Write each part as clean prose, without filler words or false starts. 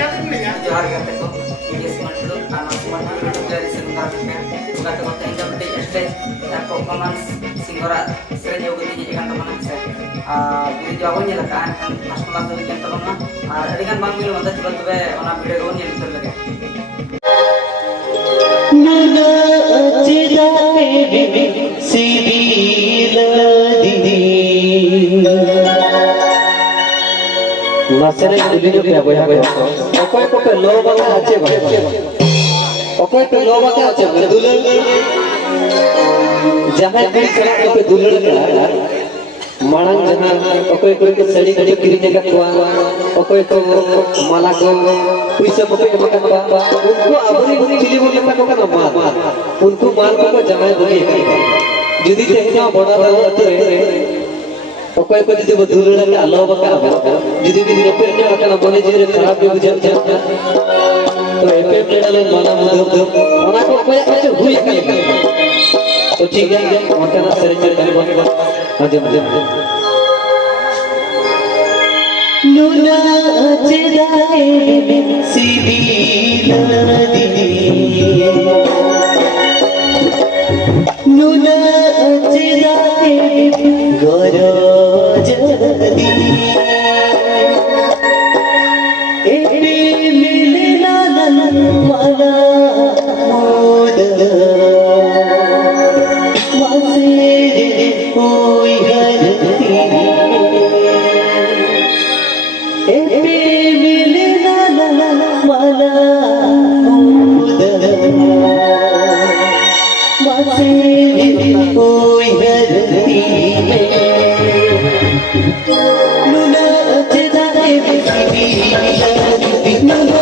जोहार करते को ये समझ लो आना समझ लो dari sebentar juga tuh konten jam di SD dan performance singora sering juga di kan teman saya jadi jawabnya lah kan mas kelas tuh bikin teman mah ada kan bang bilang ada coba tuh ona video gue nih gitu lagi nada cita sibila didi masih ada video ya boy apa apa lo bang aja bang oke पे लोग क्या चाहते दुल्हन जहां भी सड़क पे दुल्हन का मांग जहां ओके को सड़ी सड़ी किरीने का ओके को माला को पैसा को मकान का उनको अपनी फिल्म लेता को ना मार उनको मार को जमाए दुल्हन यदि तेना बड़ा रहते ओके को यदि दुल्हन का अलाव का यदि भी रिपेयर ने मकान बने जे खराब भी बुझा तो एफएम चैनल माना मुद्दम ओना को कोई कुछ हुई कल तो ठीक है मकाना सरेंजर कर बने मजे नुना चेदाए सीधी नदी नुना चेदाए गरज दी माला मोद मासे कोई हरती एपे मिलना माला मोद मासे कोई हरती लुना चेदाए बिस्की लुना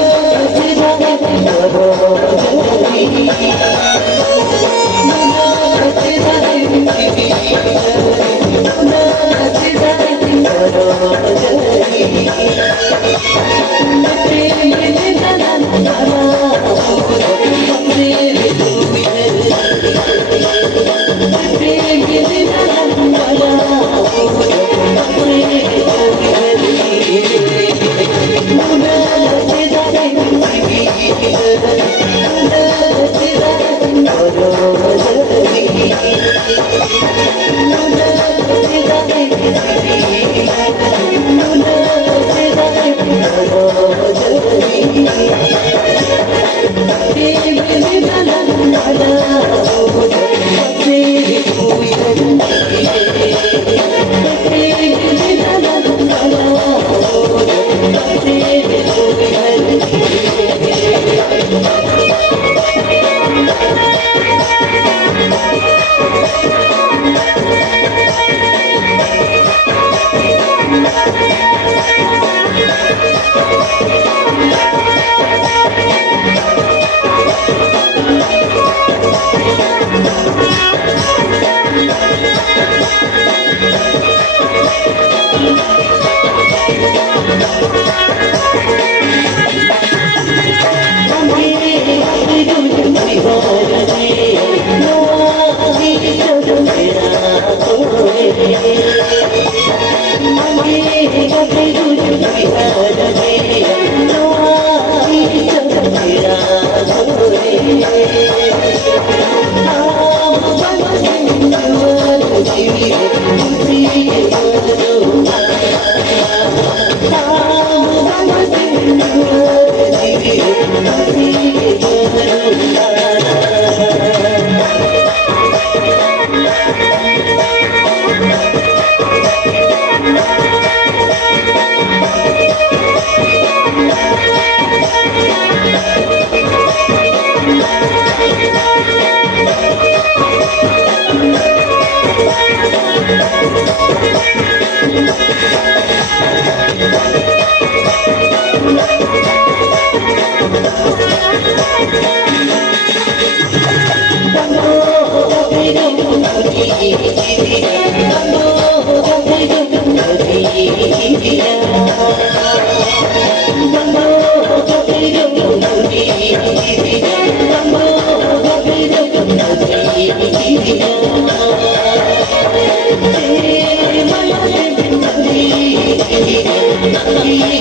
Thank you.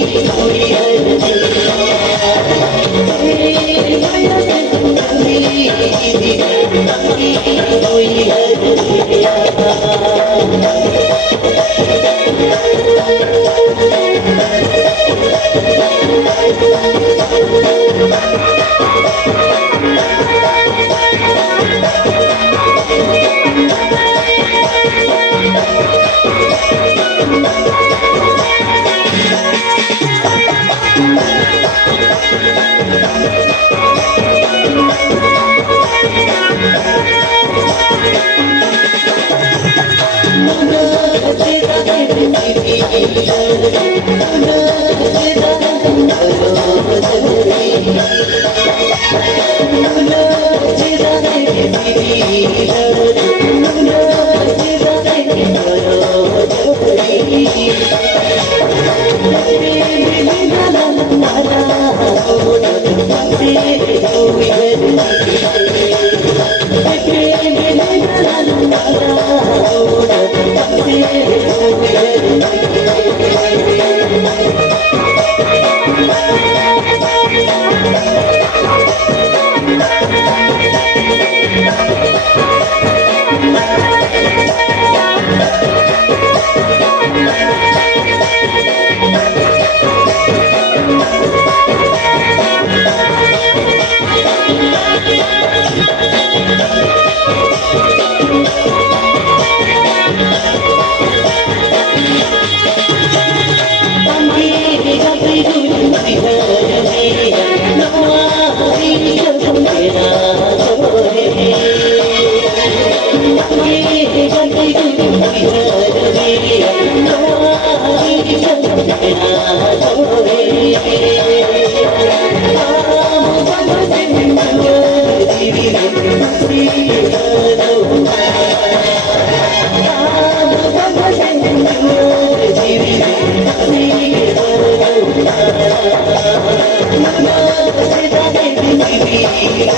Thank you.